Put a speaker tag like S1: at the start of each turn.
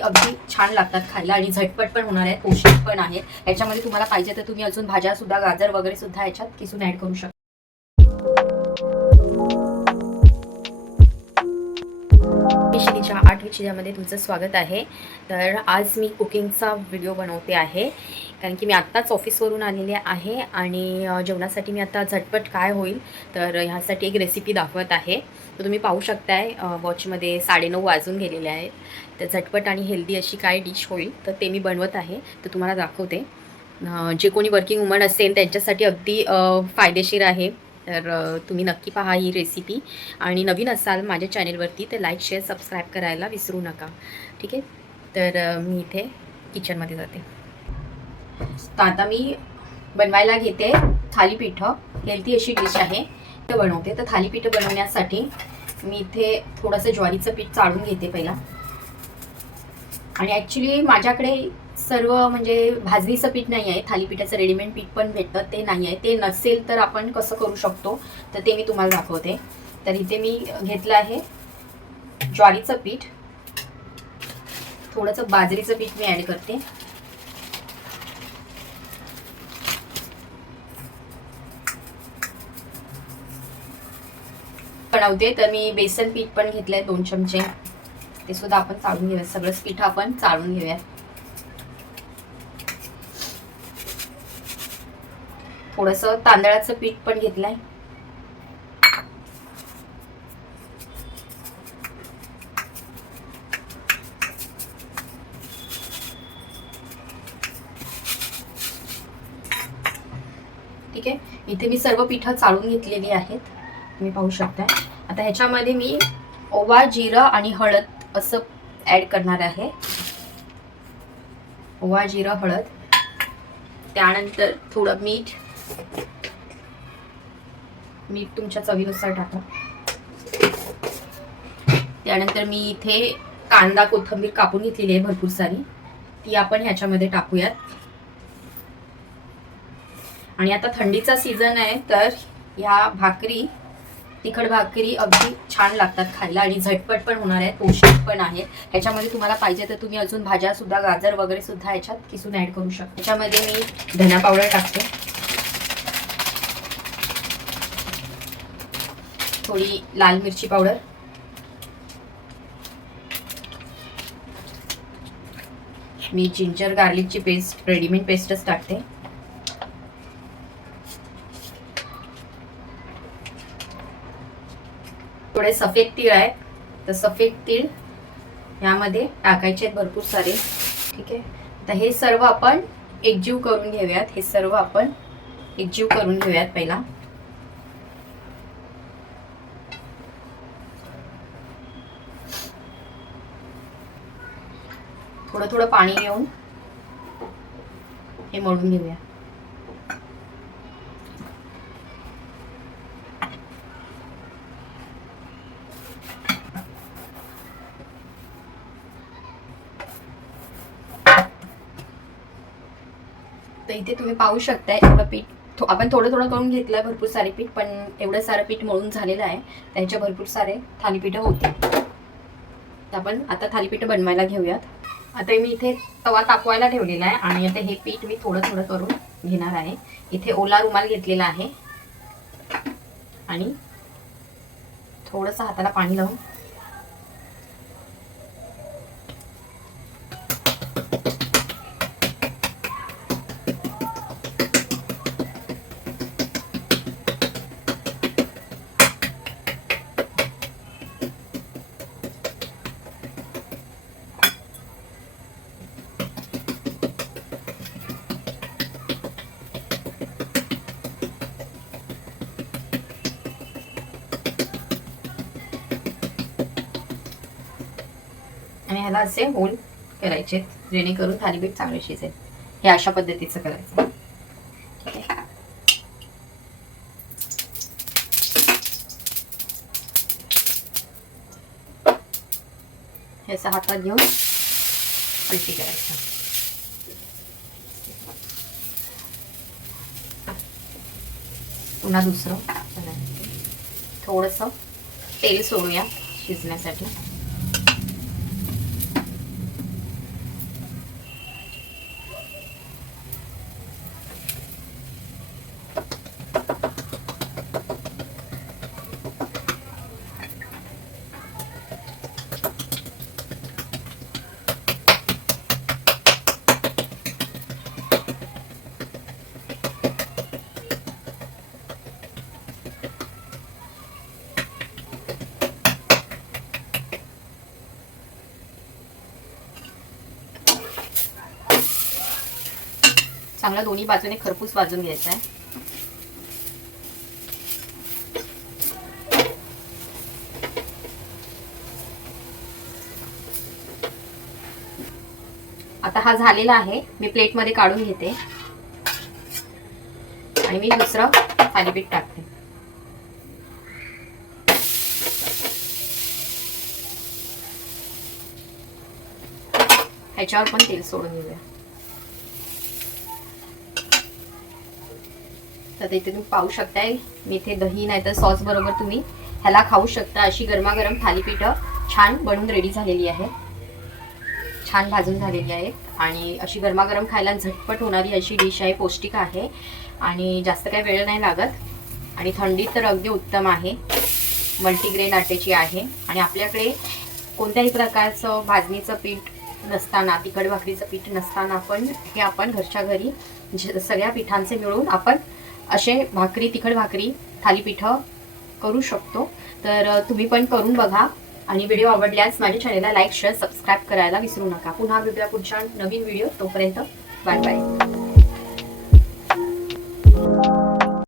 S1: अगदी छान लागतात खायला आणि झटपट पण होणार आहेत पोषक पण आहेत. याच्यामध्ये तुम्हाला पाहिजे तर तुम्ही अजून भाज्या सुद्धा गाजर वगैरे सुद्धा याच्यात किसून ऍड करू शकता. मिशिनीच्या आठ विषयामध्ये तुमचं स्वागत आहे. तर आज मी कुकिंगचा व्हिडिओ बनवते आहे. कारण की मी आत्ताच ऑफिसवरून आलेले आहे आणि जेवणासाठी मी आता झटपट काय होईल तर ह्यासाठी एक रेसिपी दाखवत आहे. तर तुम्ही पाहू शकताय वॉचमध्ये साडेनऊ वाजून गेलेले आहेत. तर झटपट आणि हेल्दी अशी काय डिश होईल तर ते मी बनवत आहे. तर तुम्हाला दाखवते. जे कोणी वर्किंग वुमन असेल त्यांच्यासाठी अगदी फायदेशीर आहे. तर तुम्ही नक्की पहा ही रेसिपी आणि नवीन असाल माझ्या चॅनेलवरती तर लाईक शेअर सबस्क्राईब करायला विसरू नका. ठीक आहे? तर मी इथे किचनमध्ये जाते. तर आता मी बनवायला घेते थालीपीठं. हेल्थी अशी डिश आहे. ते बनवते. तर थालीपीठं बनवण्यासाठी मी इथे थोडंसं ज्वारीचं पीठ चाळून घेते पहिला. आणि ॲक्च्युली माझ्याकडे सर्व म्हणजे भाजणीचं पीठ नाही आहे थालीपीठाचं रेडीमेड पीठ पण भेटतं ते नाही आहे. ते नसेल तर आपण कसं करू शकतो तर ते मी तुम्हाला दाखवते. तर इथे मी घेतलं आहे ज्वारीचं पीठ. थोडंसं बाजरीचं पीठ मी ॲड करते. बनवते तर मी बेसन पीठ पण घेतलंय दोन चमचे. ते सुद्धा आपण चाळून घेऊयात. सगळंच पीठ आपण चाळून घेऊयात. थोडस तांदळाचं पीठ पण घेतलंय. ठीक आहे? इथे मी सर्व पिठं चाळून घेतलेली आहेत. तुम्ही पाहू शकता आता ह्याच्यामध्ये मी ओवा जिरं आणि हळद असं ॲड करणार आहे. ओवा जिरं हळद. त्यानंतर थोडं मीठ. मीठ तुमच्या चवीनुसार टाका. त्यानंतर मी इथे कांदा कोथिंबीर कापून घेतलेली आहे भरपूर सारी. ती आपण ह्याच्यामध्ये टाकूयात. आणि आता थंडीचा सीझन आहे तर ह्या भाकरी तिखट भाकरी अगदी छान लागतात खायला आणि झटपट पण होणार आहेत पोषक पण आहेत ह्याच्यामध्ये तुम्हाला पाहिजे तर तुम्ही अजून भाज्या सुद्धा गाजर वगैरे सुद्धा ह्याच्यात किसून ॲड करू शकता. ह्याच्यामध्ये मी धना पावडर टाकते. थोडी लाल मिरची पावडर. मी जिंजर गार्लिकची पेस्ट रेडीमेड पेस्टच टाकते. थोडे सफेद तीळ आहेत. तर सफेद तीळ यामध्ये टाकायचे आहेत भरपूर सारे. ठीक आहे? तर हे सर्व आपण एकजीव करून घेऊयात. हे सर्व आपण एकजीव करून घेऊयात पहिला. थोडं थोडं पाणी घेऊन हे मळून घेऊया. तर इथे तुम्ही पाहू शकताय एवढं पीठ. थो- आपण थोडं थोडं करून घेतलं भरपूर सारे पीठ पण एवढं सारं पीठ मळून झालेलं आहे. त्यांच्या भरपूर सारे थालीपीठं होते. तर आपण आता थालीपीठं बनवायला घेऊयात. आता मी इथे तवा तापवायला ठेवलेला आहे आणि आता हे पीठ मी थोडं थोडं करून घेणार आहे. इथे ओला रुमाल घेतलेला आहे. आणि थोडंसं हाताला पाणी लावून आणि ह्याला असे होल करायचे जेणेकरून थालीपीठ चांगले शिजेल. हे अशा पद्धतीचं करायचं. ठीक आहे. हातात घेऊन पलटी करायचं. पुन्हा दुसरं. थोडंसं तेल सोडूया शिजण्यासाठी. चांगला दोन्ही बाजूने खरपूस भाजून घ्यायचा आहे. आता हा झालेला आहे. मी प्लेटमध्ये काढून घेते. आणि मी दुसरं थालीपीठ टाकते. ह्याच्यावर पण तेल सोडून घेऊया. तर इथे तुम्ही पाहू शकताय. मी इथे दही नाही तर सॉस बरोबर तुम्ही ह्याला खाऊ शकता. अशी गरमागरम थालीपीठं छान बनून रेडी झालेली आहे छान भाजून झालेली आहे आणि अशी गरमागरम खायला झटपट होणारी अशी डिश आहे पौष्टिक आहे. आणि जास्त काही वेळ नाही लागत. आणि थंडीत तर अगदी उत्तम आहे. मल्टीग्रेन आटेची आहे. आणि आपल्याकडे कोणत्याही प्रकारचं भाजणीचं पीठ नसताना तिखट भाकरीचं पीठ नसताना पण हे आपण घरच्या घरी सगळ्या पिठांचे मिळून आपण असे भाकरी तिखट भाकरी थालीपीठं करू शकतो. तर तुम्ही पण करून बघा. आणि व्हिडिओ आवडल्यास माझ्या चॅनलला लाईक शेअर सबस्क्राईब करायला विसरू नका. पुन्हा भेटूया पुढच्या नवीन व्हिडिओ तोपर्यंत बाय बाय